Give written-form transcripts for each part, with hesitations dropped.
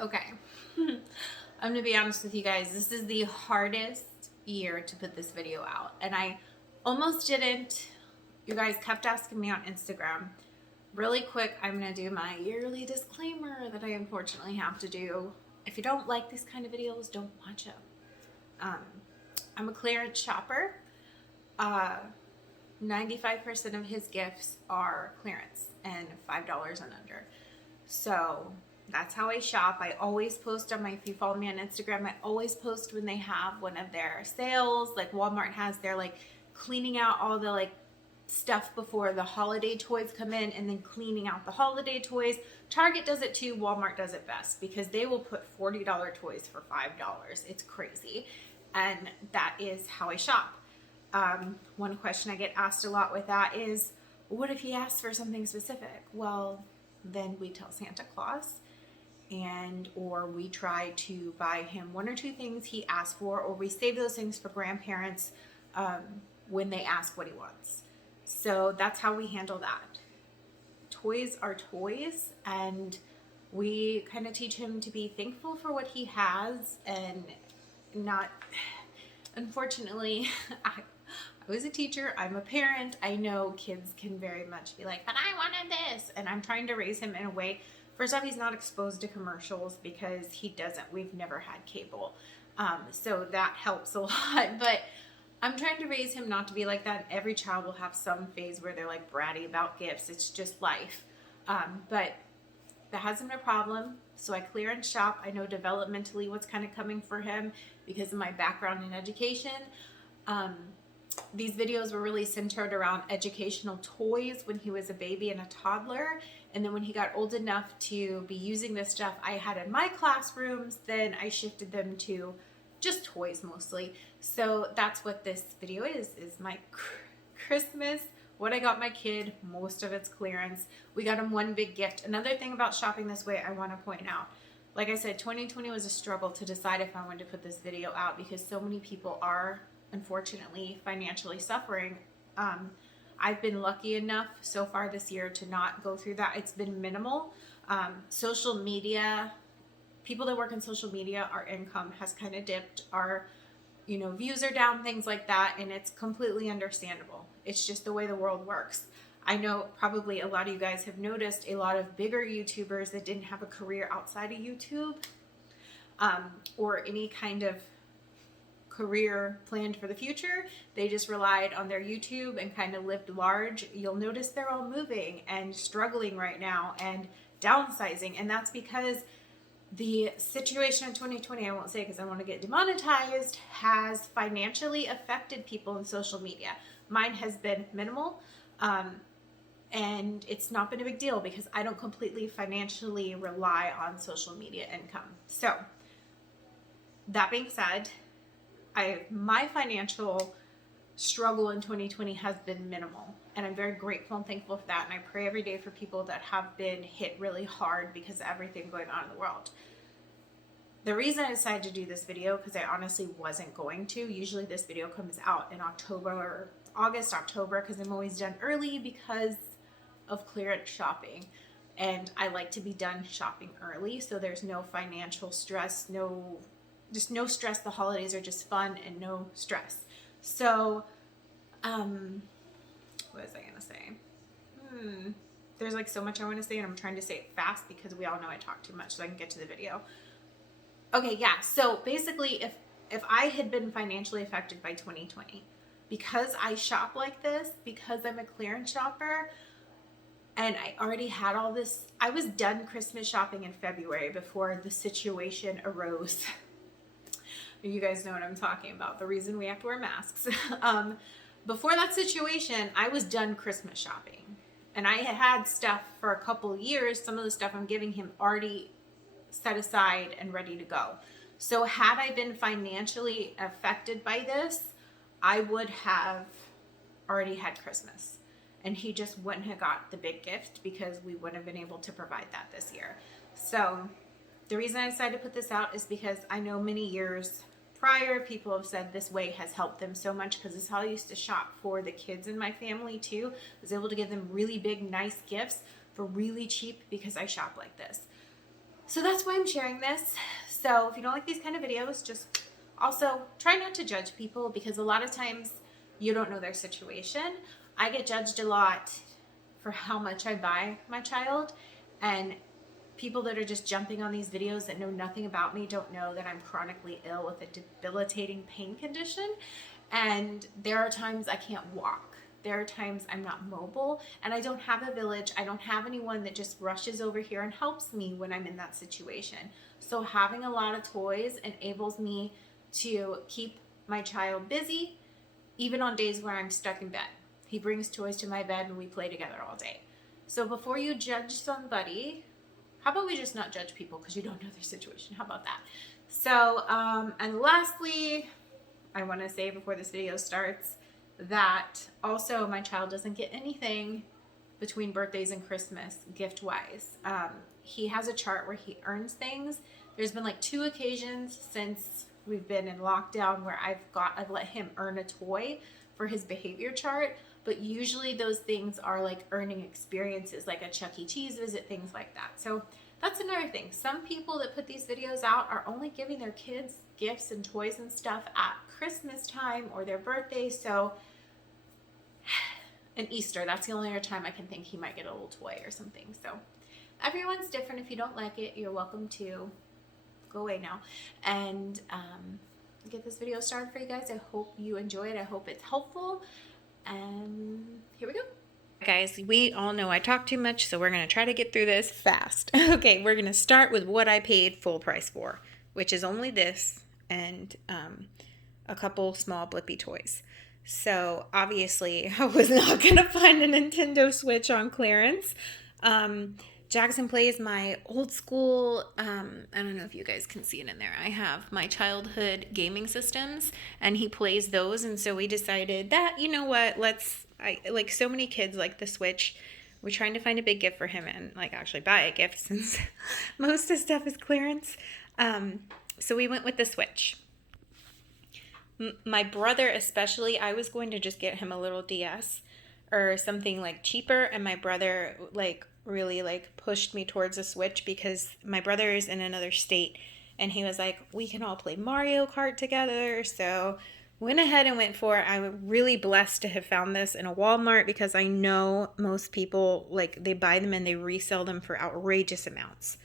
Okay. I'm gonna be honest with you guys. This is the hardest year to put this video out, and I almost didn't. You guys kept asking me on Instagram. Really quick, I'm gonna do my yearly disclaimer that I unfortunately have to do. If you don't like these kind of videos, don't watch them. I'm a clearance shopper. 95% of his gifts are clearance and $5 and under. So that's how I shop. I always post on if you follow me on Instagram, I always post when they have one of their sales. Like Walmart has their cleaning out all the stuff before the holiday toys come in, and then cleaning out the holiday toys. Target does it too. Walmart does it best because they will put $40 toys for $5. It's crazy. And that is how I shop. One question I get asked a lot with that is, what if he asks for something specific? Well, then we tell Santa Claus, or we try to buy him one or two things he asked for, or we save those things for grandparents when they ask what he wants. So that's how we handle that. Toys are toys, and we kind of teach him to be thankful for what he has and not, unfortunately, I was a teacher, I'm a parent. I know kids can very much be like, but I wanted this. And I'm trying to raise him in a way. First off, he's not exposed to commercials because we've never had cable. So that helps a lot. But I'm trying to raise him not to be like that. Every child will have some phase where they're bratty about gifts. It's just life. But that hasn't been a problem. So I clearance shop. I know developmentally what's kind of coming for him because of my background in education. These videos were really centered around educational toys when he was a baby and a toddler. And then when he got old enough to be using this stuff I had in my classrooms, then I shifted them to just toys mostly. So that's what this video is my Christmas, what I got my kid. Most of it's clearance. We got him one big gift. Another thing about shopping this way I want to point out, like I said, 2020 was a struggle to decide if I wanted to put this video out because so many people are unfortunately financially suffering. I've been lucky enough so far this year to not go through that. It's been minimal. Social media, people that work in social media, our income has kind of dipped. Our views are down, things like that, and it's completely understandable. It's just the way the world works. I know probably a lot of you guys have noticed a lot of bigger YouTubers that didn't have a career outside of YouTube or any kind of career planned for the future. They just relied on their YouTube and kind of lived large. You'll notice they're all moving and struggling right now and downsizing, and that's because the situation in 2020, I won't say because I want to get demonetized, has financially affected people in social media. Mine has been minimal, and it's not been a big deal because I don't completely financially rely on social media income. So that being said, my financial struggle in 2020 has been minimal, and I'm very grateful and thankful for that. And I pray every day for people that have been hit really hard because of everything going on in the world. The reason I decided to do this video, because I honestly wasn't going to. Usually this video comes out in October or August, October, because I'm always done early because of clearance shopping. And I like to be done shopping early so there's no financial stress, no stress. The holidays are just fun and no stress. So, what was I gonna say? There's so much I want to say, and I'm trying to say it fast because we all know I talk too much, so I can get to the video. Okay, yeah. So basically, if I had been financially affected by 2020, because I shop like this, because I'm a clearance shopper, and I already had all this, I was done Christmas shopping in February before the situation arose. You guys know what I'm talking about. The reason we have to wear masks. Before that situation, I was done Christmas shopping. And I had stuff for a couple years. Some of the stuff I'm giving him already set aside and ready to go. So had I been financially affected by this, I would have already had Christmas. And he just wouldn't have got the big gift because we wouldn't have been able to provide that this year. So the reason I decided to put this out is because I know many years prior, people have said this way has helped them so much because this is how I used to shop for the kids in my family too. I was able to give them really big, nice gifts for really cheap because I shop like this. So that's why I'm sharing this. So if you don't like these kind of videos, just also try not to judge people, because a lot of times you don't know their situation. I get judged a lot for how much I buy my child, and people that are just jumping on these videos that know nothing about me don't know that I'm chronically ill with a debilitating pain condition. And there are times I can't walk. There are times I'm not mobile, and I don't have a village. I don't have anyone that just rushes over here and helps me when I'm in that situation. So having a lot of toys enables me to keep my child busy, even on days where I'm stuck in bed. He brings toys to my bed and we play together all day. So before you judge somebody, how about we just not judge people because you don't know their situation? How about that? So, and lastly, I want to say before this video starts that also my child doesn't get anything between birthdays and Christmas gift-wise. He has a chart where he earns things. There's been like 2 occasions since we've been in lockdown where I've let him earn a toy for his behavior chart, but usually those things are like earning experiences, like a Chuck E. Cheese visit, things like that. So that's another thing. Some people that put these videos out are only giving their kids gifts and toys and stuff at Christmas time or their birthday. So, and Easter, that's the only other time I can think he might get a little toy or something. So everyone's different. If you don't like it, you're welcome to go away now and get this video started for you guys. I hope you enjoy it. I hope it's helpful. And here we go. Guys, we all know I talk too much, so we're going to try to get through this fast. Okay, we're going to start with what I paid full price for, which is only this and a couple small Blippi toys. So obviously I was not going to find a Nintendo Switch on clearance. Jackson plays my old school, I don't know if you guys can see it in there. I have my childhood gaming systems and he plays those. And so we decided that, you know what, like so many kids like the Switch. We're trying to find a big gift for him and like actually buy a gift since most of the stuff is clearance. So we went with the Switch. My brother especially, I was going to just get him a little DS or something like cheaper, and my brother like really like pushed me towards a Switch because my brother is in another state and he was like, we can all play Mario Kart together. So went ahead and went for it. I'm really blessed to have found this in a Walmart because I know most people like they buy them and they resell them for outrageous amounts.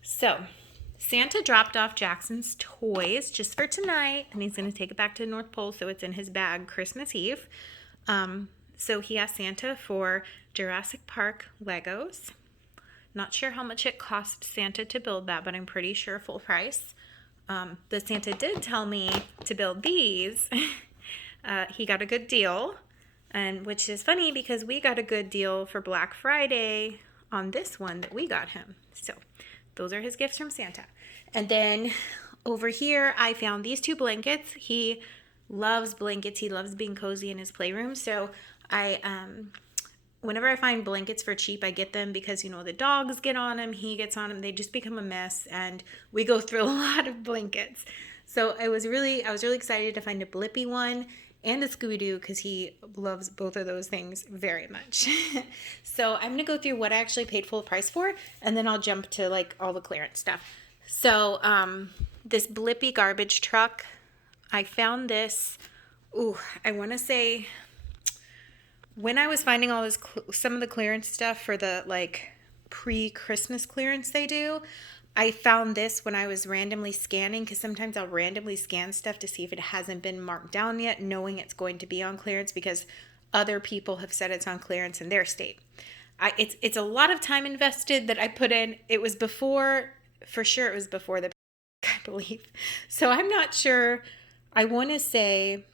So Santa dropped off Jackson's toys just for tonight, and he's going to take it back to the North Pole, so it's in his bag Christmas Eve. So he asked Santa for Jurassic Park Legos. Not sure how much it cost Santa to build that, but I'm pretty sure full price. The Santa did tell me to build these. He got a good deal, and which is funny because we got a good deal for Black Friday on this one that we got him. So those are his gifts from Santa. And then over here, I found these 2 blankets. He loves blankets. He loves being cozy in his playroom. So whenever I find blankets for cheap, I get them because, you know, the dogs get on them. He gets on them. They just become a mess. And we go through a lot of blankets. So I was really excited to find a Blippi one and a Scooby-Doo because he loves both of those things very much. So I'm going to go through what I actually paid full price for, and then I'll jump to like all the clearance stuff. So this Blippi garbage truck, I found this, I want to say when I was finding all this, some of the clearance stuff for the like pre-Christmas clearance they do, I found this when I was randomly scanning, because sometimes I'll randomly scan stuff to see if it hasn't been marked down yet, knowing it's going to be on clearance because other people have said it's on clearance in their state. It's a lot of time invested that I put in. It was before, for sure it was before the I believe. So I'm not sure. I want to say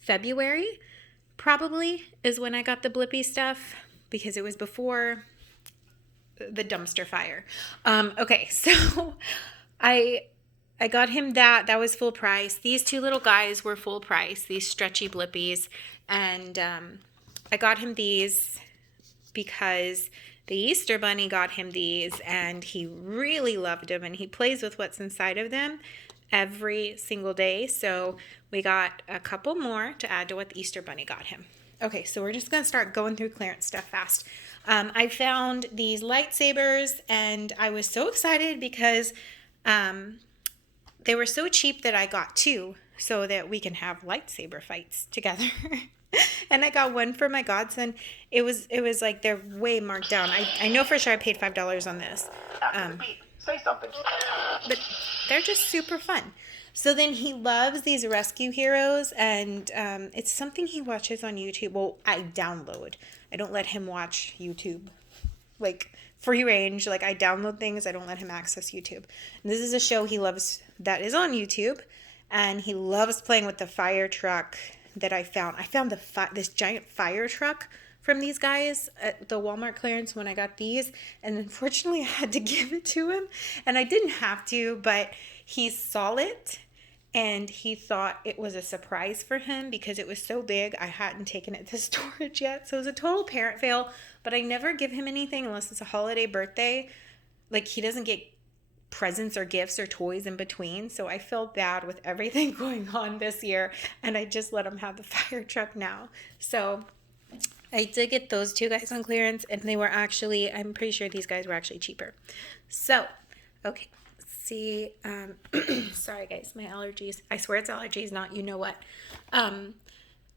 February probably is when I got the Blippi stuff because it was before the dumpster fire. Okay, so I got him that was full price. These 2 little guys were full price, these stretchy Blippis, and I got him these because the Easter Bunny got him these and he really loved them, and he plays with what's inside of them every single day. So we got a couple more to add to what the Easter Bunny got him. Okay, so we're just going to start going through clearance stuff fast. I found these lightsabers, and I was so excited because they were so cheap that I got two so that we can have lightsaber fights together. And I got one for my godson. It was like they're way marked down. I know for sure I paid $5 on this. Say something. But they're just super fun. So then he loves these rescue heroes, and it's something he watches on YouTube. Well, I download. I don't let him watch YouTube. Like, free range. Like, I download things. I don't let him access YouTube. And this is a show he loves that is on YouTube, and he loves playing with the fire truck that I found. I found this giant fire truck from these guys at the Walmart clearance when I got these, and unfortunately I had to give it to him, and I didn't have to, but he saw it and he thought it was a surprise for him because it was so big. I hadn't taken it to storage yet, so it was a total parent fail. But I never give him anything unless it's a holiday birthday. Like, he doesn't get presents or gifts or toys in between, so I feel bad with everything going on this year, and I just let him have the fire truck now. So I did get those two guys on clearance, and they were actually, I'm pretty sure these guys were actually cheaper. So, okay, let's see. Sorry guys, my allergies. I swear it's allergies, not you know what.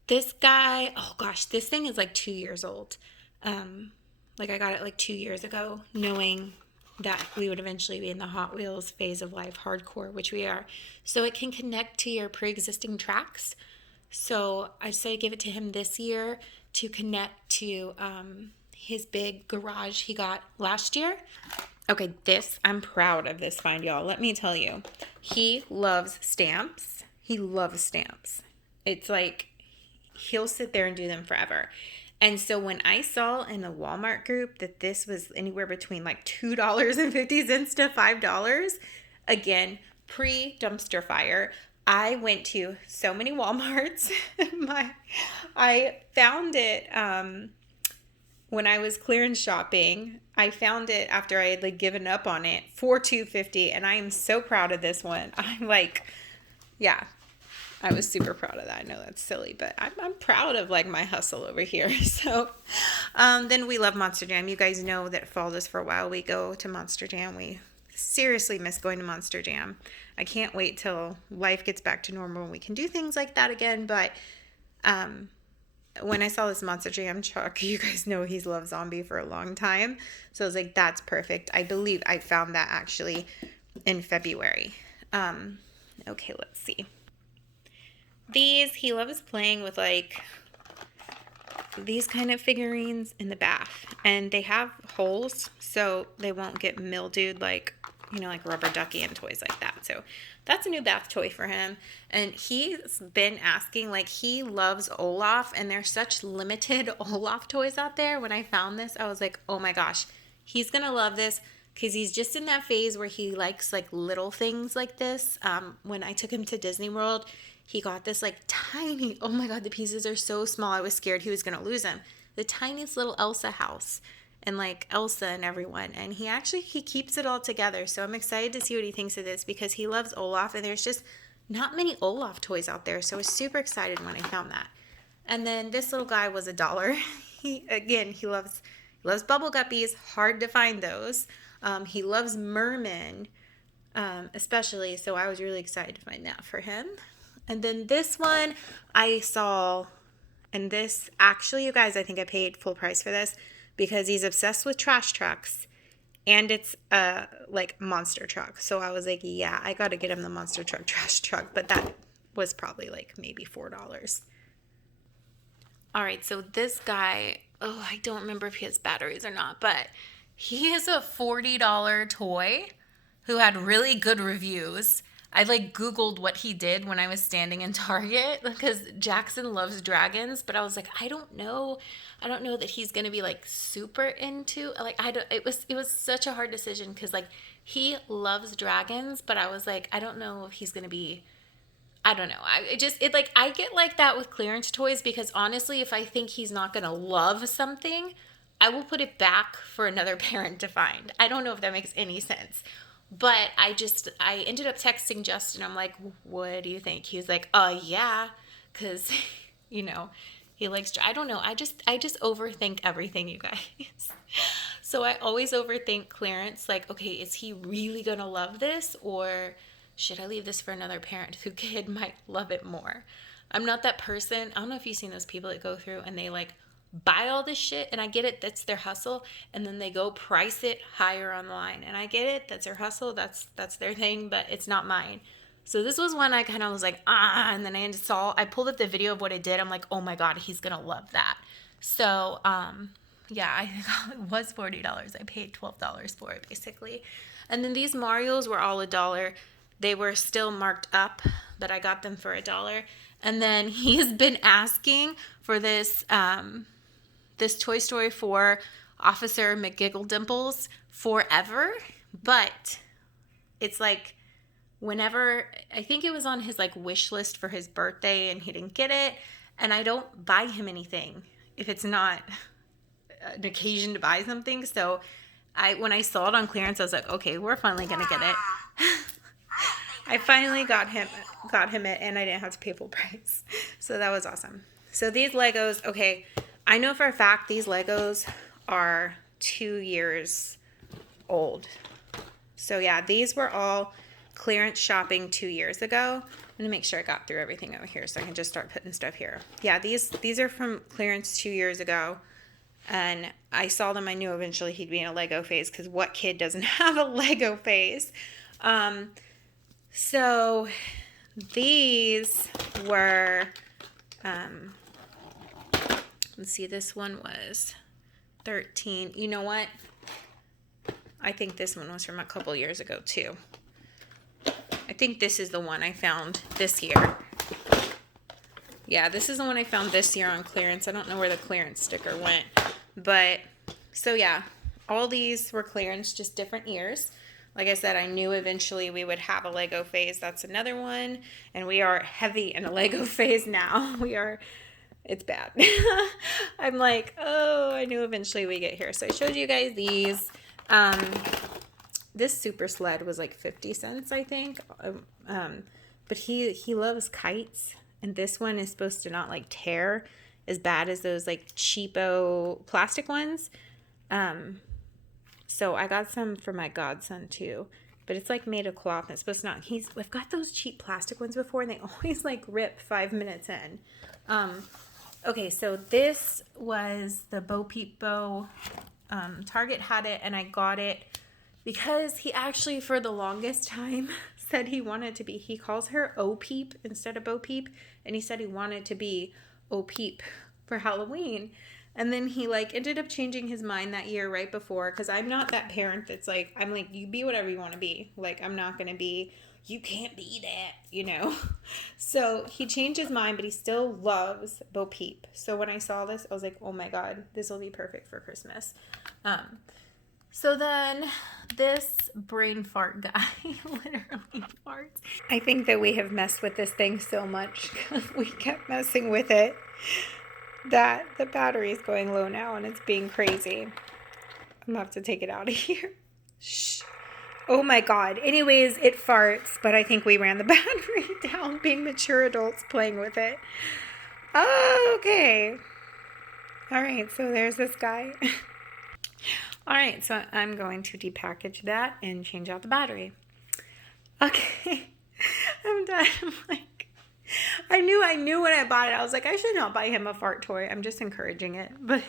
This guy, oh gosh, this thing is like 2 years old. Like, I got it like 2 years ago, knowing that we would eventually be in the Hot Wheels phase of life, hardcore, which we are. So it can connect to your pre-existing tracks. So I decided to give it to him this year to connect to his big garage he got last year. Okay, I'm proud of this find, y'all. Let me tell you. He loves stamps. He loves stamps. It's like he'll sit there and do them forever. And so when I saw in a Walmart group that this was anywhere between like $2.50 to $5, again, pre-dumpster fire, I went to so many Walmarts. I found it when I was clearance shopping. I found it after I had like given up on it for $2.50, and I am so proud of this one. I'm like, yeah. I was super proud of that. I know that's silly, but I'm proud of like my hustle over here. So then we love Monster Jam. You guys know that followed us for a while. We go to Monster Jam. We seriously miss going to Monster Jam. I can't wait till life gets back to normal and we can do things like that again. But when I saw this Monster Jam truck, you guys know he's loved Zombie for a long time. So I was like, that's perfect. I believe I found that actually in February. Okay, let's see. These, he loves playing with like these kind of figurines in the bath, and they have holes so they won't get mildewed like, you know, like rubber ducky and toys like that. So that's a new bath toy for him. And he's been asking, like, he loves Olaf, and there's such limited Olaf toys out there. When I found this, I was like, oh my gosh, he's gonna love this, because he's just in that phase where he likes like little things like this. When I took him to Disney World, he got this like tiny, oh my God, the pieces are so small. I was scared he was going to lose them. The tiniest little Elsa house, and like Elsa and everyone. And he keeps it all together. So I'm excited to see what he thinks of this, because he loves Olaf, and there's just not many Olaf toys out there. So I was super excited when I found that. And then this little guy was $1. He loves bubble guppies. Hard to find those. He loves mermen, especially. So I was really excited to find that for him. And then this one I saw, and this, actually, you guys, I think I paid full price for this because he's obsessed with trash trucks, and it's a like monster truck. So I was like, yeah, I got to get him the monster truck trash truck, but that was probably like maybe $4. All right, so this guy, oh, I don't remember if he has batteries or not, but he is a $40 toy who had really good reviews. I like Googled what he did when I was standing in Target, because Jackson loves dragons, but I was like, I don't know that he's going to be like super into, like, it was such a hard decision, because like he loves dragons, but I was like, I don't know if he's going to be, I don't know. I get like that with clearance toys, because honestly, if I think he's not going to love something, I will put it back for another parent to find. I don't know if that makes any sense. But I ended up texting Justin. I'm like, what do you think? He was like, yeah, because, you know, He likes, I don't know. I just overthink everything, you guys. So I always overthink clearance. Like, okay, is he really going to love this? Or should I leave this for another parent who kid might love it more? I'm not that person. I don't know if you've seen those people that go through and they like buy all this shit, and I get it, that's their hustle, and then they go price it higher online, and I get it, that's their hustle, that's their thing, but it's not mine. So this was one I kind of was like, and then I pulled up the video of what it did. I'm like, oh my God, he's gonna love that. So yeah, I think it was $40. I paid $12 for it basically. And then these Marios were all $1. They were still marked up, but I got them for $1. And then he has been asking for this this Toy Story 4 Officer McGiggledimple forever, but it's like whenever, I think it was on his like wish list for his birthday and he didn't get it, and I don't buy him anything if it's not an occasion to buy something. So when I saw it on clearance, I was like, okay, we're finally gonna get it. I finally got him it, and I didn't have to pay full price. So that was awesome. So these Legos, okay, I know for a fact these Legos are 2 years old. So yeah, these were all clearance shopping 2 years ago. I'm gonna make sure I got through everything over here so I can just start putting stuff here. Yeah, these are from clearance 2 years ago. And I saw them, I knew eventually he'd be in a Lego phase, because what kid doesn't have a Lego phase? So these were, let's see, this one was 13. You know what? I think this one was from a couple years ago too. I think this is the one I found this year. Yeah, this is the one I found this year on clearance. I don't know where the clearance sticker went. But, so yeah, all these were clearance, just different years. Like I said, I knew eventually we would have a Lego phase. That's another one. And we are heavy in a Lego phase now. It's bad. I'm like, oh, I knew eventually we get here. So I showed you guys these. This super sled was like 50 cents, I think. But he loves kites. And this one is supposed to not like tear as bad as those like cheapo plastic ones. So I got some for my godson too, but it's like made of cloth and it's supposed to not, I've got those cheap plastic ones before and they always like rip 5 minutes in. Okay, so this was the Bo Peep Bo. Target had it and I got it because he actually for the longest time said he wanted to be, he calls her O Peep instead of Bo Peep, and he said he wanted to be O Peep for Halloween. And then he like ended up changing his mind that year right before, because I'm not that parent that's like, I'm like, you be whatever you want to be. Like, I'm not going to be, you can't be that, you know. So he changed his mind, but he still loves Bo Peep. So when I saw this, I was like, oh my God, this will be perfect for Christmas. So then this brain fart guy literally farts. I think that we have messed with this thing so much because we kept messing with it that the battery is going low now and it's being crazy. I'm gonna have to take it out of here. Shh. Oh my God. Anyways, it farts, but I think we ran the battery down being mature adults playing with it. Okay. All right, so there's this guy. All right, so I'm going to depackage that and change out the battery. Okay, I'm done. I'm like, I knew when I bought it, I was like, I should not buy him a fart toy. I'm just encouraging it, but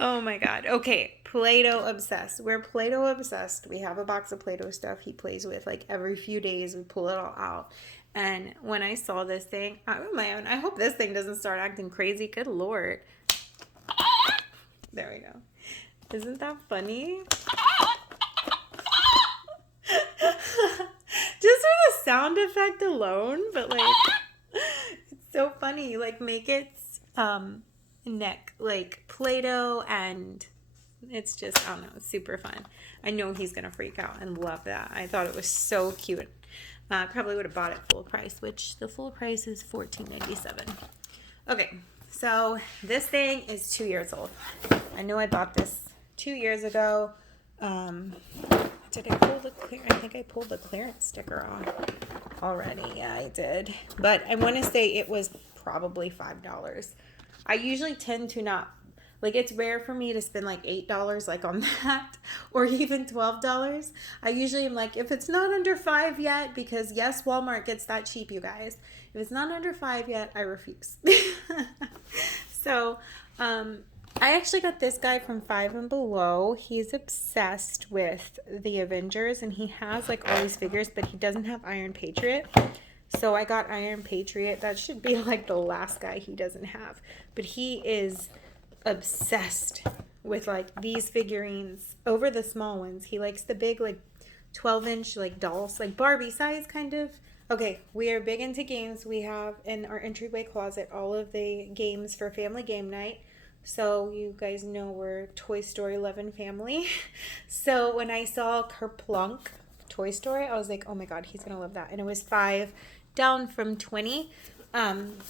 oh my God. Okay, Play-Doh obsessed. We're Play-Doh obsessed. We have a box of Play-Doh stuff he plays with. Like every few days, we pull it all out. And when I saw this thing, I hope this thing doesn't start acting crazy. Good Lord. There we go. Isn't that funny? Just for the sound effect alone, but like, it's so funny. Like, make its neck like Play-Doh, and it's just, I don't know, it's super fun. I know he's gonna freak out and love that. I thought it was so cute. Probably would have bought it full price, which the full price is $14.97. Okay, so this thing is 2 years old. I know I bought this 2 years ago. Did I pull the I think I pulled the clearance sticker off already. Yeah, I did. But I want to say it was probably $5. I usually tend to not, like, it's rare for me to spend like $8 like on that, or even $12. I usually am like, if it's not under $5 yet, because yes, Walmart gets that cheap, you guys. If it's not under $5 yet, I refuse. So, I actually got this guy from Five and Below. He's obsessed with the Avengers, and he has like all these figures, but he doesn't have Iron Patriot. So I got Iron Patriot. That should be like the last guy he doesn't have. But he is obsessed with like these figurines over the small ones. He likes the big like 12-inch like dolls, like Barbie size kind of. Okay, we are big into games. We have in our entryway closet all of the games for family game night. So you guys know we're Toy Story 11 family. So when I saw Kerplunk Toy Story, I was like, oh my god, he's gonna love that. And it was $5 down from $20. And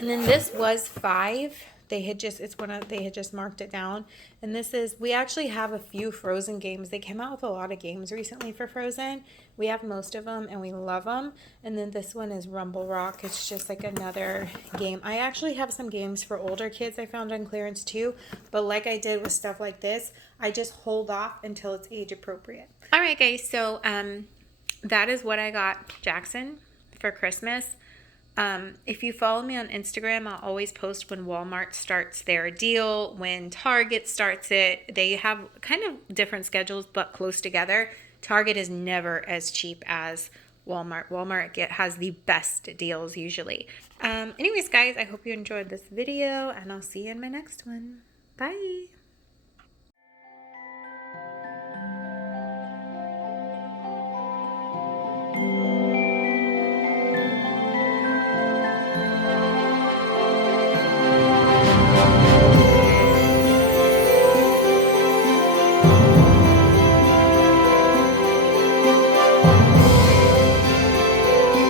then this was $5. They had just marked it down. And this is, we actually have a few Frozen games. They came out with a lot of games recently for Frozen. We have most of them and we love them. And then this one is Rumble Rock. It's just like another game. I actually have some games for older kids I found on clearance too. But like I did with stuff like this, I just hold off until it's age appropriate. All right, guys. So that is what I got Jackson for Christmas. If you follow me on Instagram, I'll always post when Walmart starts their deal, when Target starts it. They have kind of different schedules, but close together. Target is never as cheap as Walmart. Walmart has the best deals usually. Anyways, guys, I hope you enjoyed this video, and I'll see you in my next one. Bye.